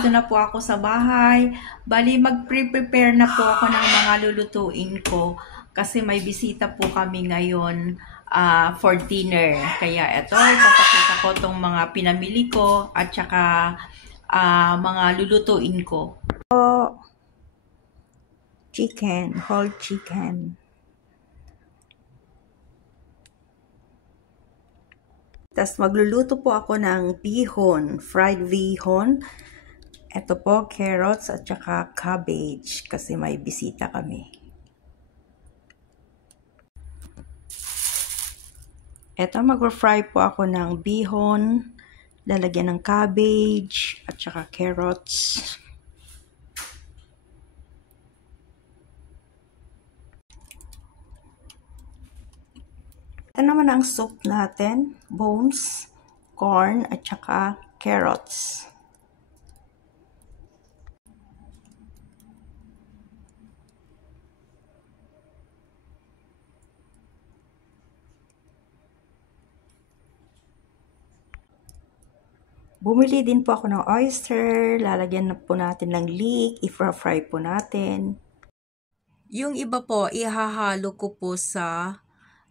nandito na po ako sa bahay. Bali, mag-prepare na po ako ng mga lulutuin ko. Kasi may bisita po kami ngayon for dinner. Kaya ito, ipapakita ko itong mga pinamili ko at saka mga lulutuin ko. Chicken, whole chicken. Tapos magluluto po ako ng bihon, fried bihon. Ito po, carrots at saka cabbage kasi may bisita kami. Ito, mag-fry po ako ng bihon, lalagyan ng cabbage at saka carrots. Ito naman ang soup natin, bones, corn at saka carrots. Bumili din po ako ng oyster, lalagyan na po natin ng leek, i-fry po natin. Yung iba po, ihahalo ko po sa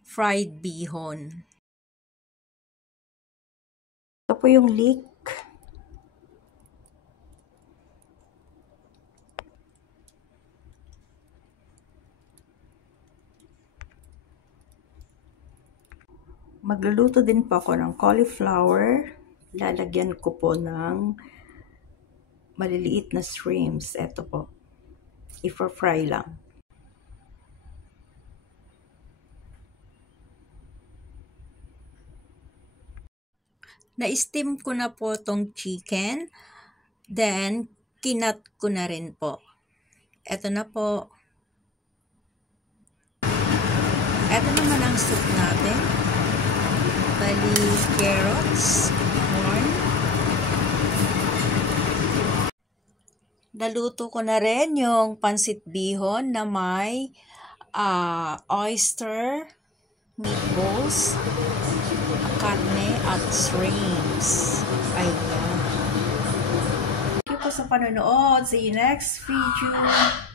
fried bihon. Ito po yung leek. Magluluto din po ako ng cauliflower. Lalagyan ko po ng maliliit na shrimps. Ito po. I-fry lang. Na-steam ko na po tong chicken. Then, kinat ko na rin po. Ito na po. Ito naman ang soup natin. Bali, carrots, corn. Naluto ko na rin yung pansit bihon na may oyster, meatballs, karne at shrimps. Ayan. Thank you po sa panonood. See you next video.